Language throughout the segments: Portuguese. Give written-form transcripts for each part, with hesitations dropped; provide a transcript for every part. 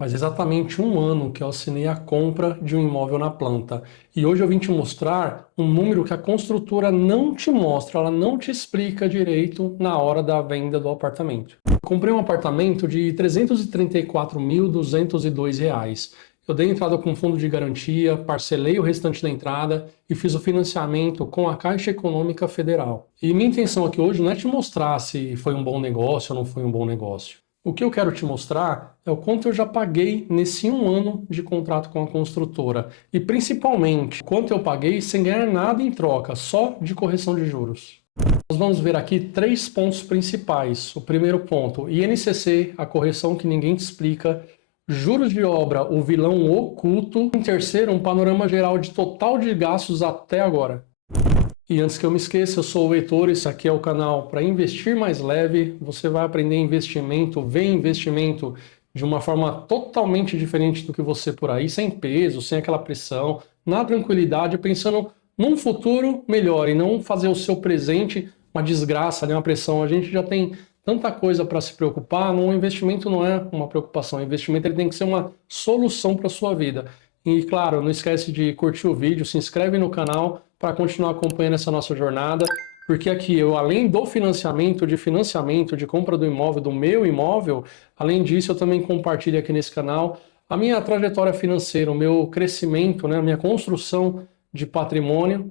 Faz exatamente um ano que eu assinei a compra de um imóvel na planta. E hoje eu vim te mostrar um número que a construtora não te mostra, ela não te explica direito na hora da venda do apartamento. Eu comprei um apartamento de R$ 334.202. Eu dei entrada com fundo de garantia, parcelei o restante da entrada e fiz o financiamento com a Caixa Econômica Federal. E minha intenção aqui hoje não é te mostrar se foi um bom negócio ou não foi um bom negócio. O que eu quero te mostrar é o quanto eu já paguei nesse um ano de contrato com a construtora e principalmente quanto eu paguei sem ganhar nada em troca, só de correção de juros. Nós vamos ver aqui três pontos principais. O primeiro ponto, INCC, a correção que ninguém te explica. Juros de obra, o vilão oculto. Em terceiro, um panorama geral de total de gastos até agora. E antes que eu me esqueça, eu sou o Heitor, esse aqui é o canal para investir mais leve. Você vai aprender investimento, ver investimento de uma forma totalmente diferente do que você por aí, sem peso, sem aquela pressão, na tranquilidade, pensando num futuro melhor e não fazer o seu presente uma desgraça, né, uma pressão. A gente já tem tanta coisa para se preocupar, um investimento não é uma preocupação, o investimento ele tem que ser uma solução para a sua vida. E claro, não esquece de curtir o vídeo, se inscreve no canal para continuar acompanhando essa nossa jornada, porque aqui eu, além do financiamento, de compra do imóvel, do meu imóvel, além disso eu também compartilho aqui nesse canal a minha trajetória financeira, o meu crescimento, né, a minha construção de patrimônio,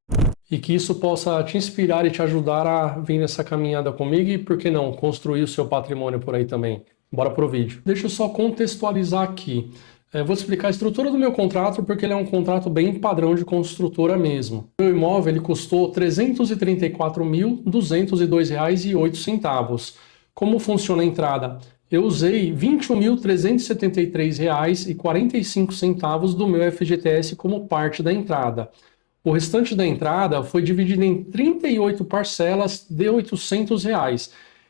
e que isso possa te inspirar e te ajudar a vir nessa caminhada comigo e, por que não, construir o seu patrimônio por aí também. Bora pro vídeo. Deixa eu só contextualizar aqui. Vou te explicar a estrutura do meu contrato porque ele é um contrato bem padrão de construtora mesmo. O meu imóvel ele custou R$ 334.202,08. Como funciona a entrada? Eu usei R$ 21.373,45 do meu FGTS como parte da entrada. O restante da entrada foi dividido em 38 parcelas de R$ 800.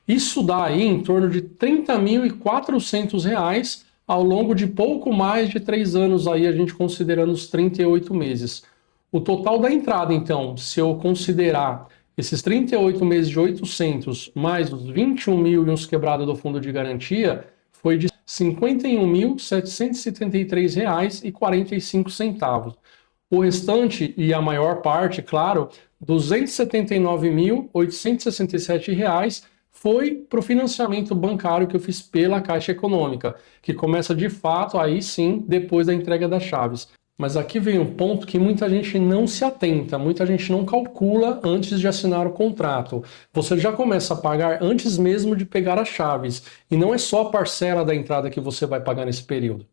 Isso dá aí em torno de R$ 30.400 ao longo de pouco mais de 3 anos, aí a gente considerando os 38 meses. O total da entrada, então, se eu considerar esses 38 meses de 800 mais os 21 mil e uns quebrados do fundo de garantia, foi de R$ 51.773,45. O restante, e a maior parte, claro, R$ 279.867 foi para o financiamento bancário que eu fiz pela Caixa Econômica, que começa de fato aí sim depois da entrega das chaves. Mas aqui vem um ponto que muita gente não se atenta, muita gente não calcula antes de assinar o contrato. Você já começa a pagar antes mesmo de pegar as chaves, e não é só a parcela da entrada que você vai pagar nesse período.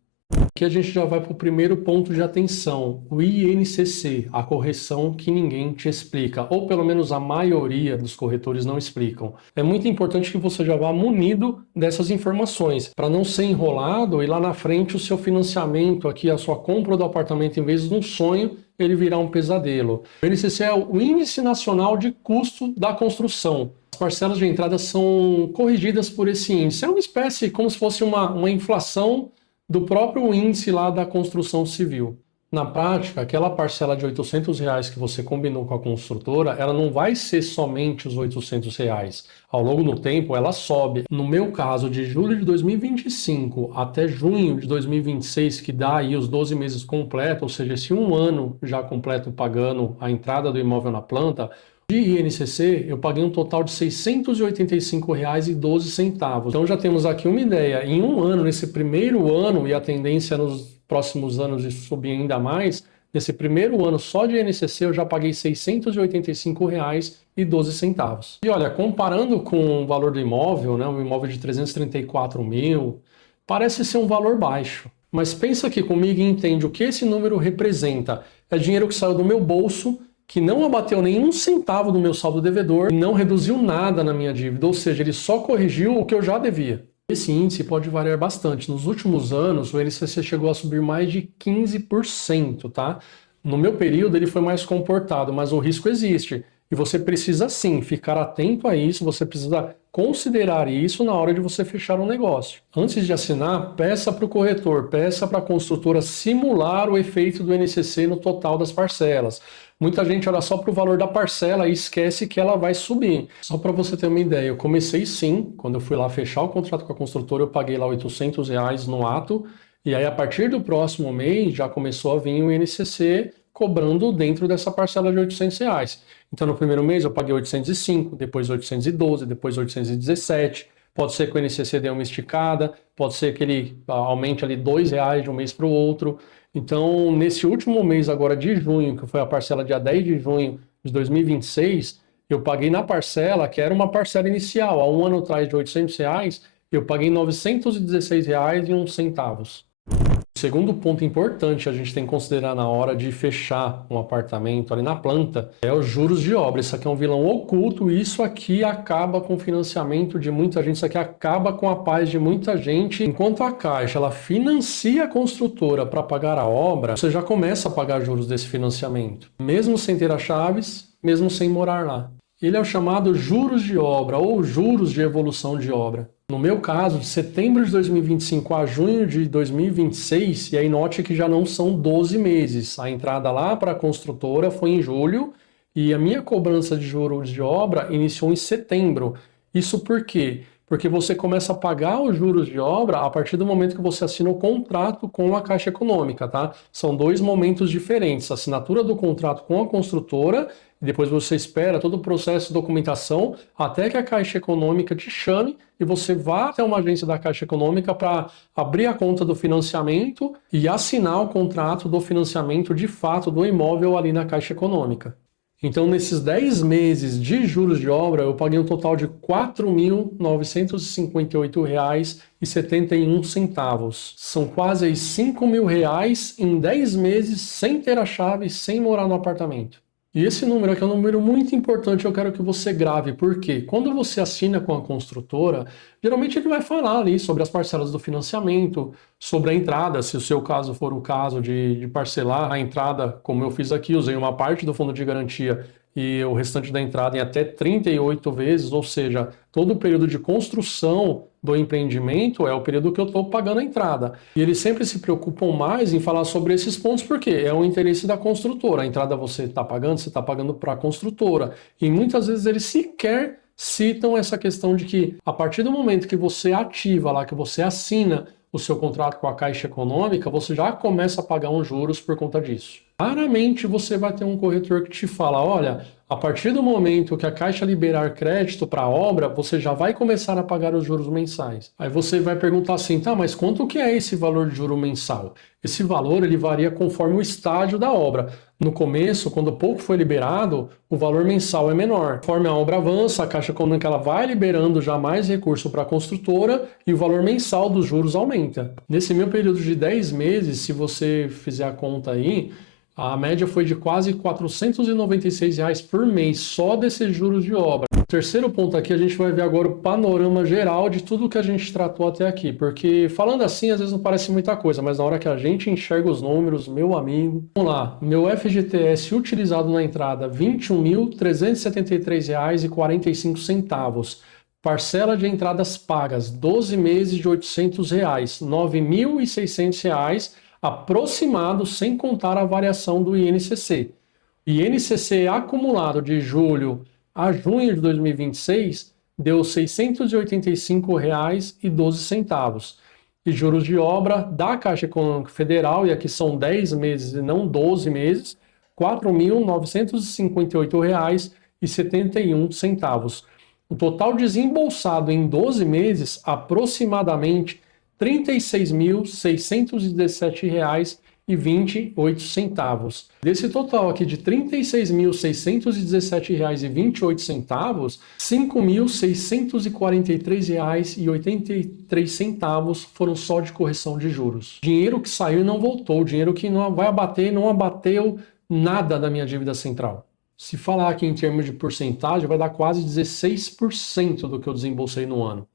Aqui a gente já vai para o primeiro ponto de atenção, o INCC, a correção que ninguém te explica, ou pelo menos a maioria dos corretores não explicam. É muito importante que você já vá munido dessas informações, para não ser enrolado e lá na frente o seu financiamento, aqui a sua compra do apartamento, em vez de um sonho, ele virar um pesadelo. O INCC é o Índice Nacional de Custo da Construção. As parcelas de entrada são corrigidas por esse índice. É uma espécie, como se fosse uma inflação do próprio índice lá da construção civil. Na prática, aquela parcela de R$ 800 que você combinou com a construtora, ela não vai ser somente os R$ 800. Ao longo do tempo, ela sobe. No meu caso, de julho de 2025 até junho de 2026, que dá aí os 12 meses completos, ou seja, esse um ano já completo pagando a entrada do imóvel na planta, de INCC, eu paguei um total de R$ 685,12. Então já temos aqui uma ideia. Em um ano, nesse primeiro ano, e a tendência nos próximos anos de subir ainda mais, nesse primeiro ano só de INCC eu já paguei R$ 685,12. E olha, comparando com o valor do imóvel, né, um imóvel de 334 mil, parece ser um valor baixo. Mas pensa aqui comigo e entende o que esse número representa. É dinheiro que saiu do meu bolso, que não abateu nenhum centavo do meu saldo devedor e não reduziu nada na minha dívida, ou seja, ele só corrigiu o que eu já devia. Esse índice pode variar bastante. Nos últimos anos, o INCC chegou a subir mais de 15%, tá? No meu período, ele foi mais comportado, mas o risco existe. E você precisa, sim, ficar atento a isso, você precisa considerar isso na hora de você fechar um negócio. Antes de assinar, peça para o corretor, peça para a construtora simular o efeito do INCC no total das parcelas. Muita gente olha só para o valor da parcela e esquece que ela vai subir. Só para você ter uma ideia, eu comecei sim, quando eu fui lá fechar o contrato com a construtora, eu paguei lá R$ 800 no ato, E aí, a partir do próximo mês, já começou a vir o INCC cobrando dentro dessa parcela de R$ 800. Então, no primeiro mês eu paguei 805, depois 812, depois 817. Pode ser que o INCC dê uma esticada, pode ser que ele aumente ali R$ 2 de um mês para o outro. Então, nesse último mês agora de junho, que foi a parcela dia 10 de junho de 2026, eu paguei na parcela, que era uma parcela inicial, há um ano atrás de R$ 800, eu paguei R$ 916,01. O segundo ponto importante a gente tem que considerar na hora de fechar um apartamento ali na planta é os juros de obra. Isso aqui é um vilão oculto e isso aqui acaba com o financiamento de muita gente, isso aqui acaba com a paz de muita gente. Enquanto a Caixa ela financia a construtora para pagar a obra, você já começa a pagar juros desse financiamento, mesmo sem ter as chaves, mesmo sem morar lá. Ele é o chamado juros de obra ou juros de evolução de obra. No meu caso, de setembro de 2025 a junho de 2026, e aí note que já não são 12 meses. A entrada lá para a construtora foi em julho e a minha cobrança de juros de obra iniciou em setembro. Isso por quê? Porque você começa a pagar os juros de obra a partir do momento que você assina o contrato com a Caixa Econômica, tá? São dois momentos diferentes. A assinatura do contrato com a construtora e depois você espera todo o processo de documentação até que a Caixa Econômica te chame e você vá até uma agência da Caixa Econômica para abrir a conta do financiamento e assinar o contrato do financiamento de fato do imóvel ali na Caixa Econômica. Então, nesses 10 meses de juros de obra, eu paguei um total de R$ 4.958,71. São quase R$ 5.000 em 10 meses sem ter a chave, sem morar no apartamento. E esse número aqui é um número muito importante, eu quero que você grave, porque quando você assina com a construtora, geralmente ele vai falar ali sobre as parcelas do financiamento, sobre a entrada, se o seu caso for o caso de parcelar a entrada, como eu fiz aqui, usei uma parte do fundo de garantia e o restante da entrada em até 38 vezes, ou seja, todo o período de construção do empreendimento é o período que eu estou pagando a entrada. E eles sempre se preocupam mais em falar sobre esses pontos, porque é o interesse da construtora. A entrada você está pagando para a construtora. E muitas vezes eles sequer citam essa questão de que a partir do momento que você ativa lá, que você assina o seu contrato com a Caixa Econômica, você já começa a pagar uns juros por conta disso. Raramente você vai ter um corretor que te fala, olha, a partir do momento que a Caixa liberar crédito para a obra, você já vai começar a pagar os juros mensais. Aí você vai perguntar assim, tá, mas quanto que é esse valor de juro mensal? Esse valor ele varia conforme o estágio da obra. No começo, quando pouco foi liberado, o valor mensal é menor. Conforme a obra avança, a Caixa Econômica ela vai liberando já mais recurso para a construtora e o valor mensal dos juros aumenta. Nesse meu período de 10 meses, se você fizer a conta aí, a média foi de quase R$ 496 por mês, só desses juros de obra. O terceiro ponto aqui, a gente vai ver agora o panorama geral de tudo que a gente tratou até aqui, porque falando assim, às vezes não parece muita coisa, mas na hora que a gente enxerga os números, meu amigo... Vamos lá, meu FGTS utilizado na entrada, R$ 21.373,45. Parcela de entradas pagas, 12 meses de R$ 800, R$ 9.600, aproximado sem contar a variação do INCC. INCC acumulado de julho a junho de 2026 deu R$ 685,12. E juros de obra da Caixa Econômica Federal, e aqui são 10 meses e não 12 meses, R$ 4.958,71. O total desembolsado em 12 meses, aproximadamente R$ 36.617,28. Desse total aqui de R$ 36.617,28, R$ 5.643,83 foram só de correção de juros. Dinheiro que saiu e não voltou, dinheiro que não vai abater, não abateu nada da minha dívida central. Se falar aqui em termos de porcentagem, vai dar quase 16% do que eu desembolsei no ano.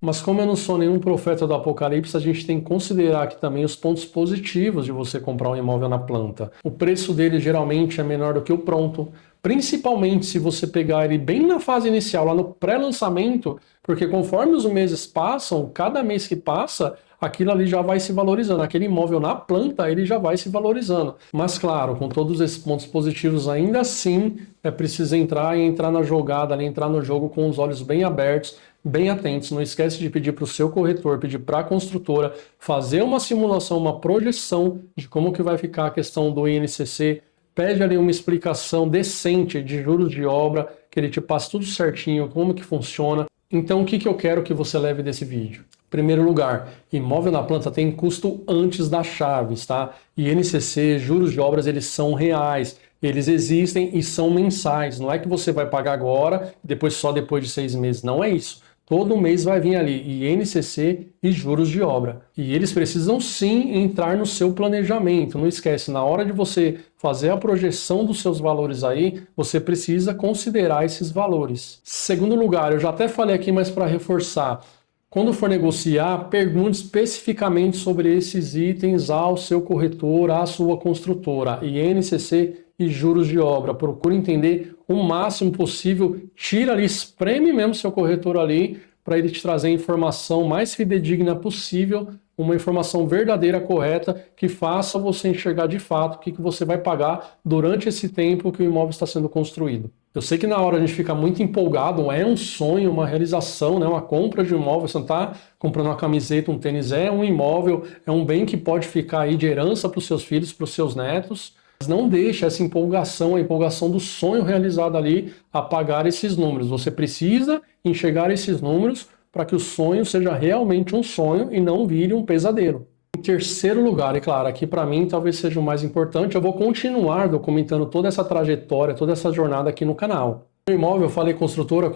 Mas como eu não sou nenhum profeta do apocalipse, a gente tem que considerar aqui também os pontos positivos de você comprar um imóvel na planta. O preço dele geralmente é menor do que o pronto, principalmente se você pegar ele bem na fase inicial, lá no pré-lançamento, porque conforme os meses passam, cada mês que passa, aquilo ali já vai se valorizando. Aquele imóvel na planta, ele já vai se valorizando. Mas claro, com todos esses pontos positivos, ainda assim, é preciso entrar na jogada, entrar no jogo com os olhos bem abertos, bem atentos. Não esquece de pedir para o seu corretor, pedir para a construtora fazer uma simulação, uma projeção de como que vai ficar a questão do INCC. Pede ali uma explicação decente de juros de obra, que ele te passe tudo certinho, como que funciona. Então, o que eu quero que você leve desse vídeo? Em primeiro lugar, imóvel na planta tem custo antes das chaves, tá? INCC, juros de obras, eles são reais, eles existem e são mensais. Não é que você vai pagar agora, depois só depois de 6 meses. Não é isso. Todo mês vai vir ali INCC e juros de obra. E eles precisam sim entrar no seu planejamento. Não esquece, na hora de você fazer a projeção dos seus valores aí, você precisa considerar esses valores. Segundo lugar, eu já até falei aqui, mas para reforçar, quando for negociar, pergunte especificamente sobre esses itens ao seu corretor, à sua construtora, INCC e juros de obra. Procure entender o máximo possível, tira ali, espreme mesmo seu corretor ali, para ele te trazer a informação mais fidedigna possível, uma informação verdadeira, correta, que faça você enxergar de fato o que você vai pagar durante esse tempo que o imóvel está sendo construído. Eu sei que na hora a gente fica muito empolgado, é um sonho, uma realização, né? Uma compra de um imóvel, você não está comprando uma camiseta, um tênis, é um imóvel, é um bem que pode ficar aí de herança para os seus filhos, para os seus netos. Mas não deixe essa empolgação, a empolgação do sonho realizado ali, apagar esses números. Você precisa enxergar esses números para que o sonho seja realmente um sonho e não vire um pesadelo. Em terceiro lugar, e claro, aqui para mim talvez seja o mais importante, eu vou continuar documentando toda essa trajetória, toda essa jornada aqui no canal. O imóvel, eu falei construtora,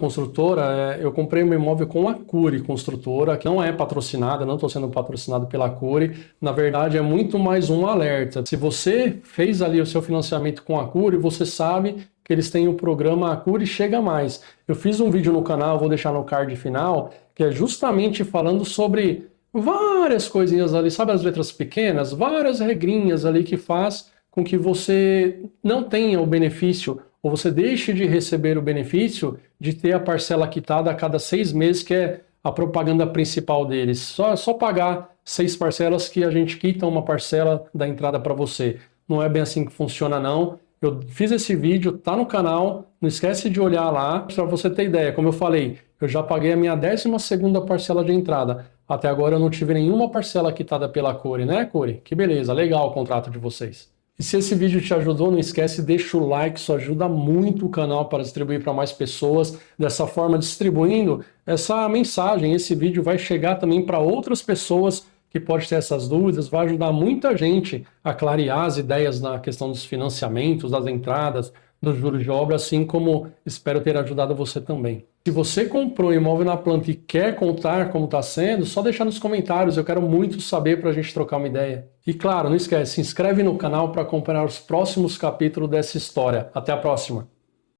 eu comprei um imóvel com a Cury Construtora, que não é patrocinada, não estou sendo patrocinado pela Cury, na verdade é muito mais um alerta. Se você fez ali o seu financiamento com a Cury, você sabe que eles têm o programa A Cury Chega Mais. Eu fiz um vídeo no canal, vou deixar no card final, que é justamente falando sobre várias coisinhas ali, sabe as letras pequenas? Várias regrinhas ali que faz com que você não tenha o benefício ou você deixe de receber o benefício de ter a parcela quitada a cada 6 meses, que é a propaganda principal deles. Só pagar 6 parcelas que a gente quita uma parcela da entrada para você. Não é bem assim que funciona, não. Eu fiz esse vídeo, tá no canal, não esquece de olhar lá, para você ter ideia. Como eu falei, eu já paguei a minha 12ª parcela de entrada. Até agora eu não tive nenhuma parcela quitada pela Cury, né, Cury? Que beleza, legal o contrato de vocês. E se esse vídeo te ajudou, não esquece, deixa o like, isso ajuda muito o canal para distribuir para mais pessoas. Dessa forma, distribuindo essa mensagem, esse vídeo vai chegar também para outras pessoas que podem ter essas dúvidas, vai ajudar muita gente a clarear as ideias na questão dos financiamentos, das entradas, dos juros de obra, assim como espero ter ajudado você também. Se você comprou imóvel na planta e quer contar como está sendo, só deixar nos comentários, eu quero muito saber para a gente trocar uma ideia. E claro, não esquece, se inscreve no canal para acompanhar os próximos capítulos dessa história. Até a próxima!